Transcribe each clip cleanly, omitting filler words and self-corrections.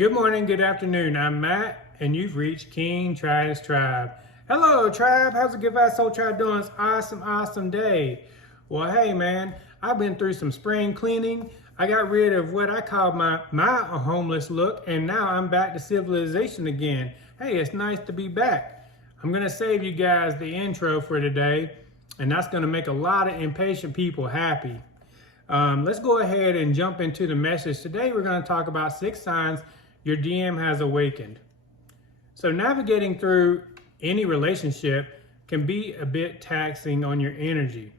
Good morning, good afternoon. I'm Matt, and you've reached King Tridents Tribe. Hello, Tribe. How's the Good Vibes Soul Tribe doing? It's awesome day. Well, hey, man, I've been through some spring cleaning. I got rid of what I call my homeless look, and now I'm back to civilization again. Hey, it's nice to be back. I'm going to save you guys the intro for today, and that's going to make a lot of impatient people happy. Let's go ahead and jump into the message. Today, we're going to talk about 6 signs your DM has awakened. So navigating through any relationship can be a bit taxing on your energy.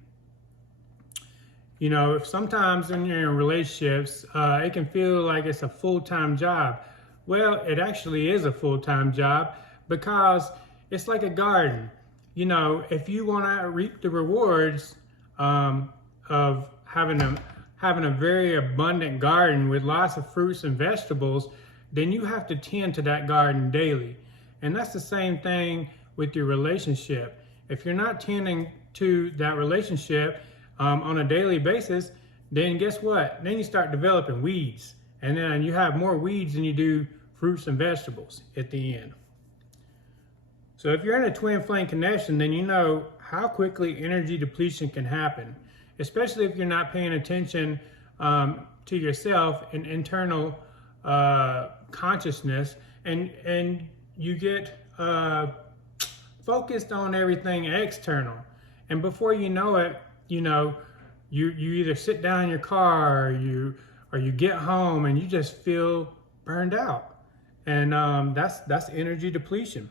You know, if sometimes when you're in relationships, it can feel like it's a full-time job. Well, it actually is a full-time job because it's like a garden. You know, if you want to reap the rewards of having a very abundant garden with lots of fruits and vegetables, then you have to tend to that garden daily. And that's the same thing with your relationship. If you're not tending to that relationship on a daily basis, then guess what? Then you start developing weeds. And then you have more weeds than you do fruits and vegetables at the end. So if you're in a twin flame connection, then you know how quickly energy depletion can happen, especially if you're not paying attention to yourself and internal consciousness, and you get focused on everything external, and before you know it, you either sit down in your car or you get home and you just feel burned out, and that's energy depletion,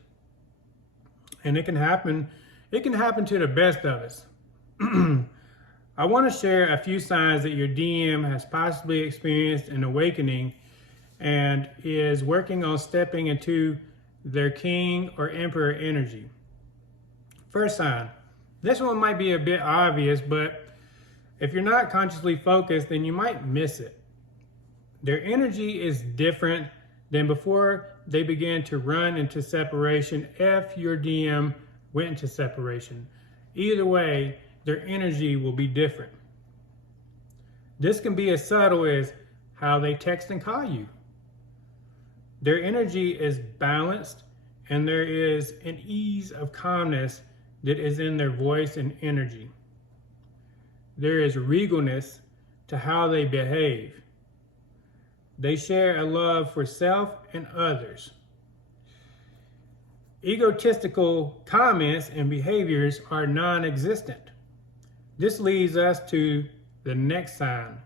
and it can happen to the best of us. I want to share a few signs that your DM has possibly experienced an awakening and is working on stepping into their king or emperor energy. First sign. This one might be a bit obvious, but if you're not consciously focused, then you might miss it. Their energy is different than before they began to run into separation if your DM went into separation. Either way, their energy will be different. This can be as subtle as how they text and call you. Their energy is balanced, and there is an ease of calmness that is in their voice and energy. There is regalness to how they behave. They share a love for self and others. Egotistical comments and behaviors are non-existent. This leads us to the next sign.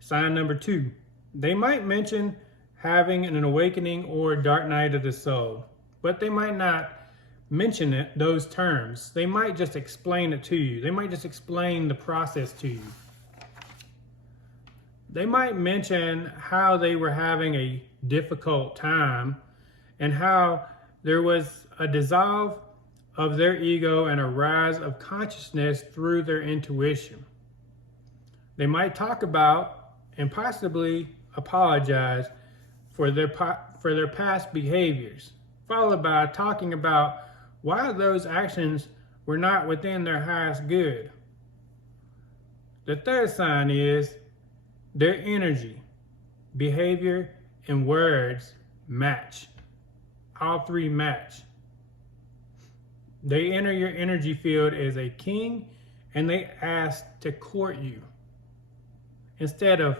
Sign number 2. They might mention having an awakening or dark night of the soul, but they might not mention those terms. They might just explain it to you. They might just explain the process to you. They might mention how they were having a difficult time and how there was a dissolve of their ego and a rise of consciousness through their intuition. They might talk about and possibly apologize for their past behaviors, followed by talking about why those actions were not within their highest good. The third sign is their energy, behavior, and words match. All 3 match. They enter your energy field as a king, and they ask to court you instead of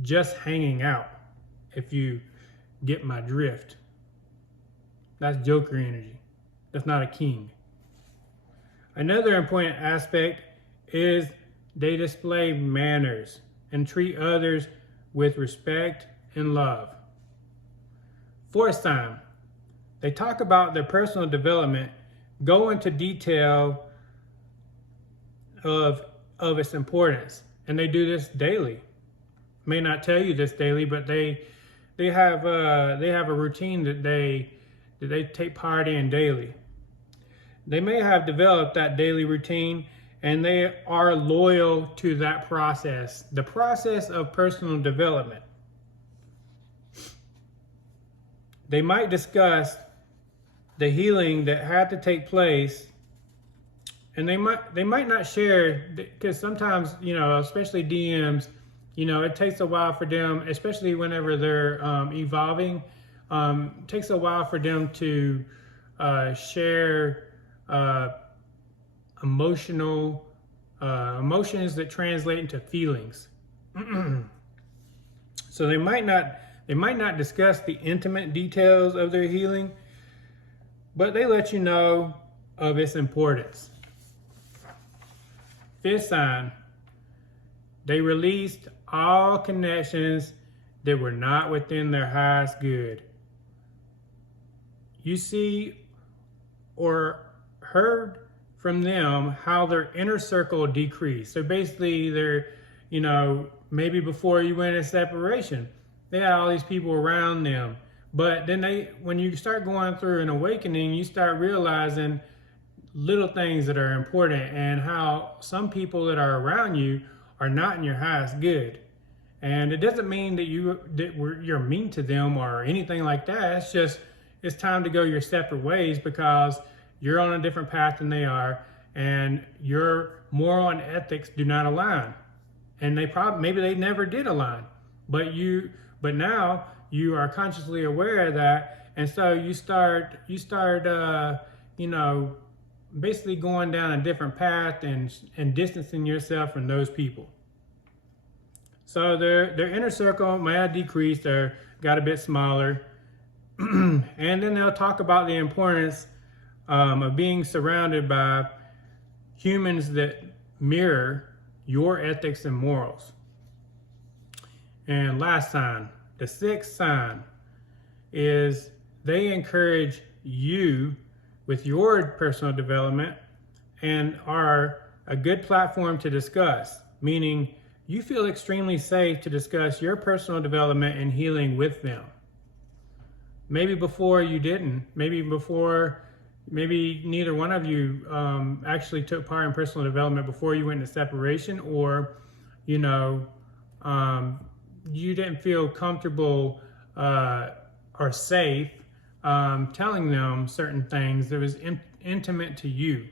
just hanging out, if you get my drift. That's Joker energy. That's not a king. Another important aspect is they display manners and treat others with respect and love. Fourth sign. They talk about their personal development, go into detail of its importance, and they do this daily. May not tell you this daily, but they have a routine that they take part in daily. They may have developed that daily routine, and they are loyal to that process, the process of personal development. They might discuss the healing that had to take place, and they might not share, because sometimes, especially DMs, You know, it takes a while for them, especially whenever they're evolving, it takes a while for them to share emotions that translate into feelings. So they might not discuss the intimate details of their healing, but they let you know of its importance. Fifth sign, they released all connections that were not within their highest good. You see or heard from them how their inner circle decreased. So basically they're, you know, maybe before you went in separation, they had all these people around them. But then when you start going through an awakening, you start realizing little things that are important and how some people that are around you are not in your highest good. And it doesn't mean that you're mean to them or anything like that. It's just, it's time to go your separate ways because you're on a different path than they are, and your moral and ethics do not align. And maybe they never did align, but now you are consciously aware of that, and so you start you know, basically going down a different path and distancing yourself from those people. So their inner circle may have decreased or got a bit smaller. And then they'll talk about the importance of being surrounded by humans that mirror your ethics and morals. And last sign, the sixth sign, is they encourage you with your personal development and are a good platform to discuss, meaning you feel extremely safe to discuss your personal development and healing with them. Maybe before you didn't, maybe neither one of you actually took part in personal development before you went into separation, or, you know, you didn't feel comfortable or safe telling them certain things that was intimate to you.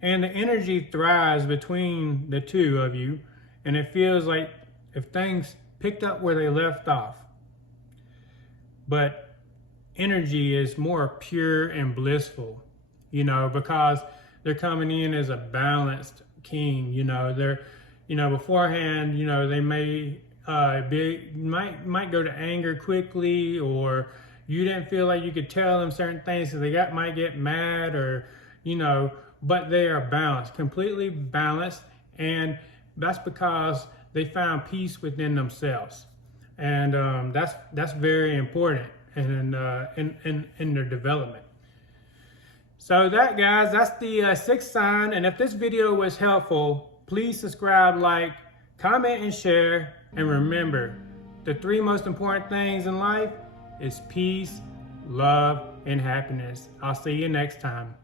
And the energy thrives between the two of you, and it feels like if things picked up where they left off. But energy is more pure and blissful, you know, because they're coming in as a balanced king. You know, they're, you know, beforehand, you know, they may might go to anger quickly, or you didn't feel like you could tell them certain things, so they might get mad, or, you know, but they are balanced, completely balanced, and that's because they found peace within themselves, and that's very important in their development. So that, guys, that's the sixth sign. And if this video was helpful, please subscribe, like, comment, and share. And remember, the three most important things in life is peace, love, and happiness. I'll see you next time.